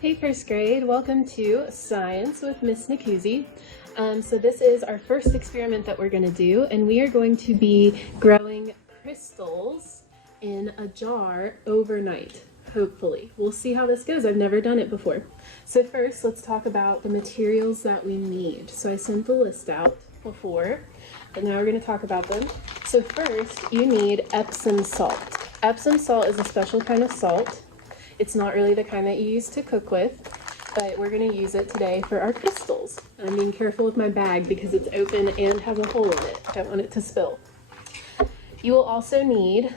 Hey first grade, welcome to Science with Miss Nikuzi. So this is our first experiment that we're going to do, and we are going to be growing crystals in a jar overnight, hopefully. We'll see how this goes. I've never done it before. So first, let's talk about the materials that we need. So I sent the list out before, but now we're going to talk about them. So first, you need Epsom salt. Epsom salt is a special kind of salt. It's not really the kind that you use to cook with, but we're going to use it today for our crystals. I'm being careful with my bag because it's open and has a hole in it. I don't want it to spill. You will also need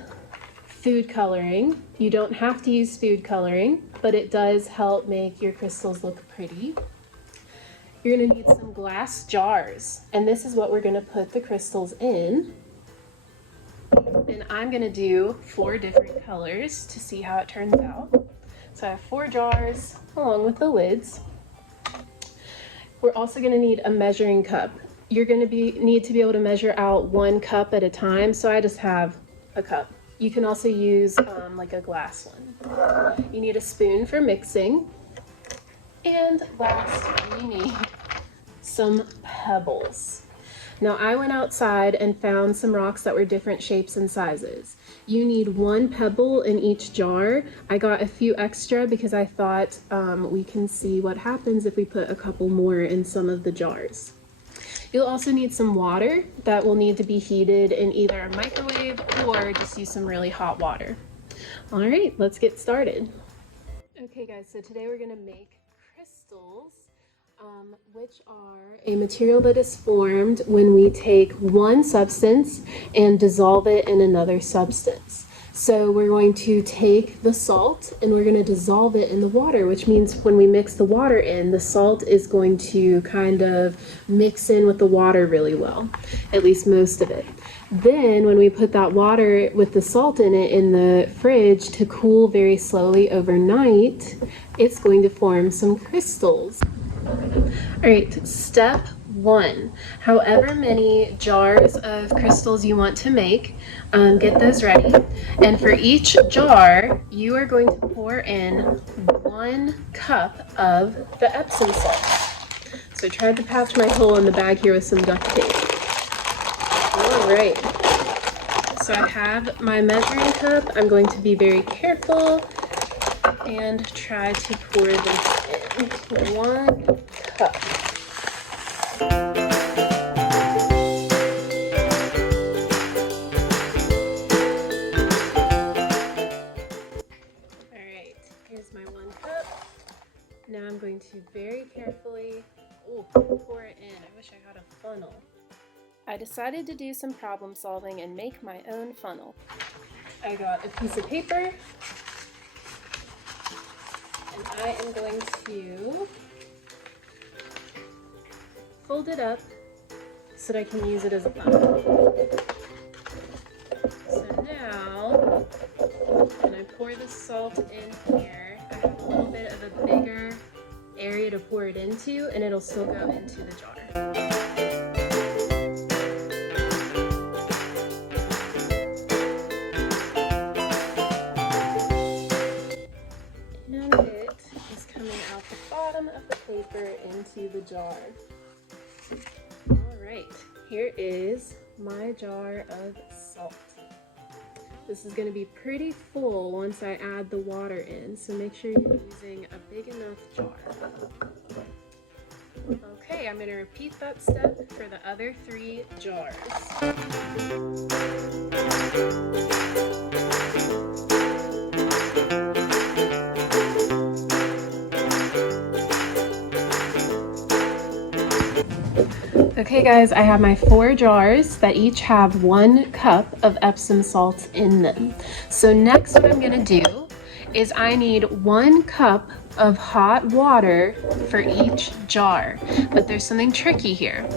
food coloring. You don't have to use food coloring, but it does help make your crystals look pretty. You're going to need some glass jars, and this is what we're going to put the crystals in. And I'm going to do 4 different colors to see how it turns out. So I have 4 jars along with the lids. We're also going to need a measuring cup. You're going to need to be able to measure out 1 cup at a time, so I just have a cup. You can also use like a glass one. You need a spoon for mixing. And last, you need some pebbles. Now I went outside and found some rocks that were different shapes and sizes. You need 1 pebble in each jar. I got a few extra because I thought we can see what happens if we put a couple more in some of the jars. You'll also need some water that will need to be heated in either a microwave or just use some really hot water. All right, let's get started. Okay guys, so today we're gonna make crystals, which are a material that is formed when we take one substance and dissolve it in another substance. So we're going to take the salt and we're going to dissolve it in the water, which means when we mix the water in, the salt is going to kind of mix in with the water really well, at least most of it. Then when we put that water with the salt in it in the fridge to cool very slowly overnight, it's going to form some crystals. All right, step 1. However many jars of crystals you want to make, get those ready. And for each jar, you are going to pour in 1 cup of the Epsom salt. So I tried to patch my hole in the bag here with some duct tape. All right, so I have my measuring cup. I'm going to be very careful and try to pour this in. 1 cup. Alright, here's my 1 cup. Now I'm going to very carefully pour it in. I wish I had a funnel. I decided to do some problem solving and make my own funnel. I got a piece of paper. And I am going to fold it up so that I can use it as a funnel. So now, when I pour the salt in here, I have a little bit of a bigger area to pour it into, and it'll still go into the jar. Of the paper into the jar. All right, here is my jar of salt. This is going to be pretty full once I add the water in, so make sure you're using a big enough jar. Okay, I'm going to repeat that step for the other 3 jars. Okay guys, I have my 4 jars that each have 1 cup of Epsom salt in them. So next what I'm going to do is I need 1 cup of hot water for each jar. But there's something tricky here.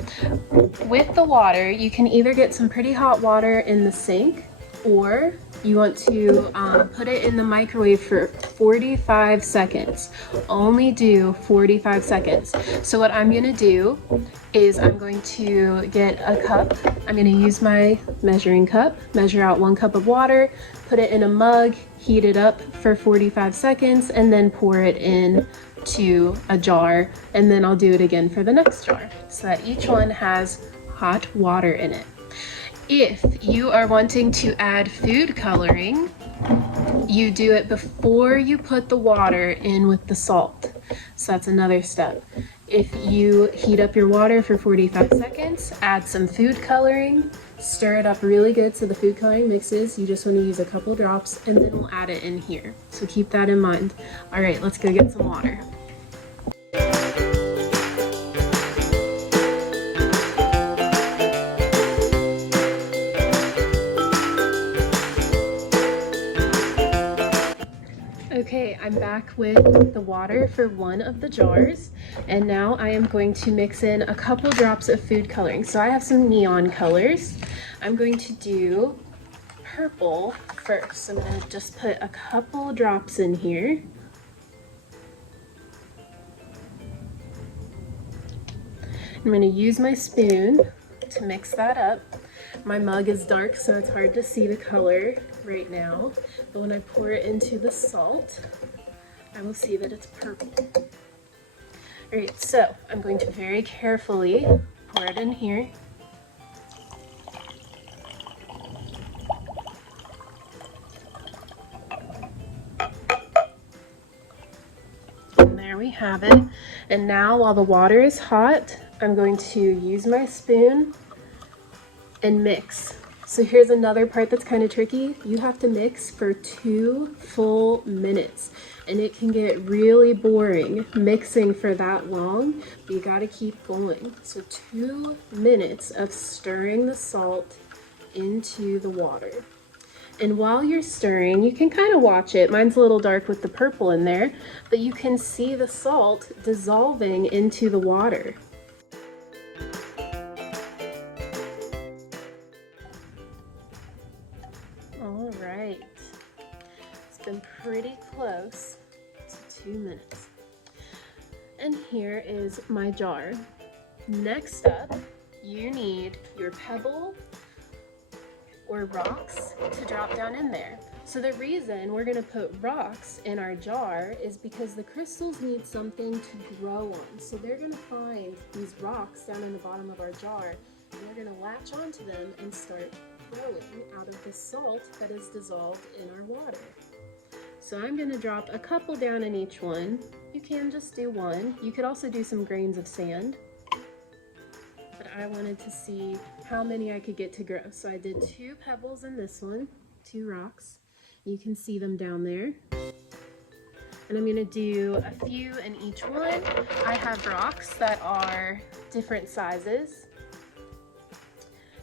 With the water, you can either get some pretty hot water in the sink, or you want to put it in the microwave for 45 seconds. Only do 45 seconds. So what I'm gonna do is I'm going to get a cup. I'm gonna use my measuring cup, measure out 1 cup of water, put it in a mug, heat it up for 45 seconds, and then pour it in to a jar, and then I'll do it again for the next jar so that each one has hot water in it. If you are wanting to add food coloring, you do it before you put the water in with the salt. So that's another step. If you heat up your water for 45 seconds, add some food coloring, stir it up really good so the food coloring mixes. You just want to use a couple drops, and then we'll add it in here. So keep that in mind. All right, let's go get some water. Okay, I'm back with the water for one of the jars, and now I am going to mix in a couple drops of food coloring. So I have some neon colors. I'm going to do purple first. I'm going to just put a couple drops in here. I'm going to use my spoon to mix that up. My mug is dark, so it's hard to see the color right now, but when I pour it into the salt, I will see that it's purple. All right, so I'm going to very carefully pour it in here. And there we have it. And now while the water is hot, I'm going to use my spoon and mix. So here's another part that's kind of tricky. You have to mix for 2 full minutes, and it can get really boring mixing for that long, but you got to keep going. So 2 minutes of stirring the salt into the water. And while you're stirring, you can kind of watch it. Mine's a little dark with the purple in there, but you can see the salt dissolving into the water. All right, it's been pretty close to 2 minutes. And here is my jar. Next up, you need your pebble or rocks to drop down in there. So the reason we're gonna put rocks in our jar is because the crystals need something to grow on. So they're gonna find these rocks down in the bottom of our jar, and they're gonna latch onto them and start growing out of the salt that is dissolved in our water. So I'm going to drop a couple down in each one. You can just do one. You could also do some grains of sand, but I wanted to see how many I could get to grow. So I did 2 pebbles in this one, 2 rocks. You can see them down there. And I'm going to do a few in each one. I have rocks that are different sizes.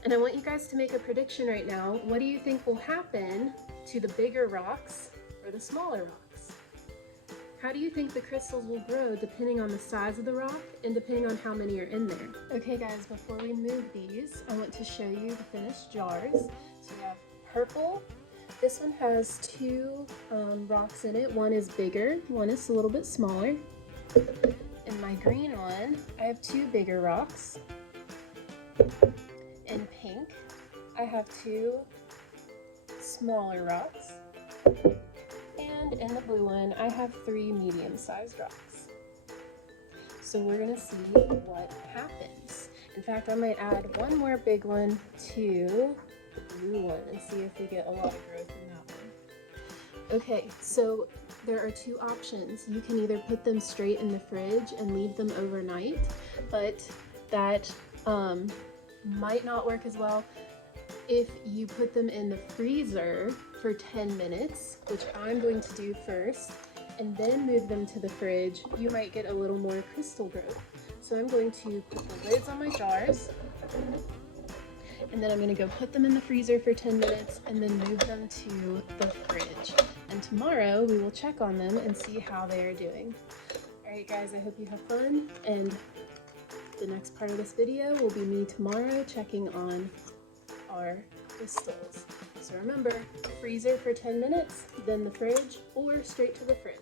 And I want you guys to make a prediction right now. What do you think will happen to the bigger rocks or the smaller rocks? How do you think the crystals will grow depending on the size of the rock and depending on how many are in there? Okay guys, before we move these, I want to show you the finished jars. So we have purple. This one has 2 rocks in it. One is bigger, one is a little bit smaller. In my green one, I have 2 bigger rocks. In pink, I have 2 smaller rocks, and in the blue one, I have 3 medium-sized rocks. So we're gonna see what happens. In fact, I might add one more big one to the blue one and see if we get a lot of growth in that one. Okay, so there are 2 options. You can either put them straight in the fridge and leave them overnight, but that might not work as well if you put them in the freezer for 10 minutes, which I'm going to do first, and then move them to the fridge. You might get a little more crystal growth. So I'm going to put the lids on my jars, and then I'm going to go put them in the freezer for 10 minutes and then move them to the fridge. And tomorrow we will check on them and see how they are doing. All right guys, I hope you have fun, and the next part of this video will be me tomorrow checking on our crystals. So remember, freezer for 10 minutes, then the fridge, or straight to the fridge.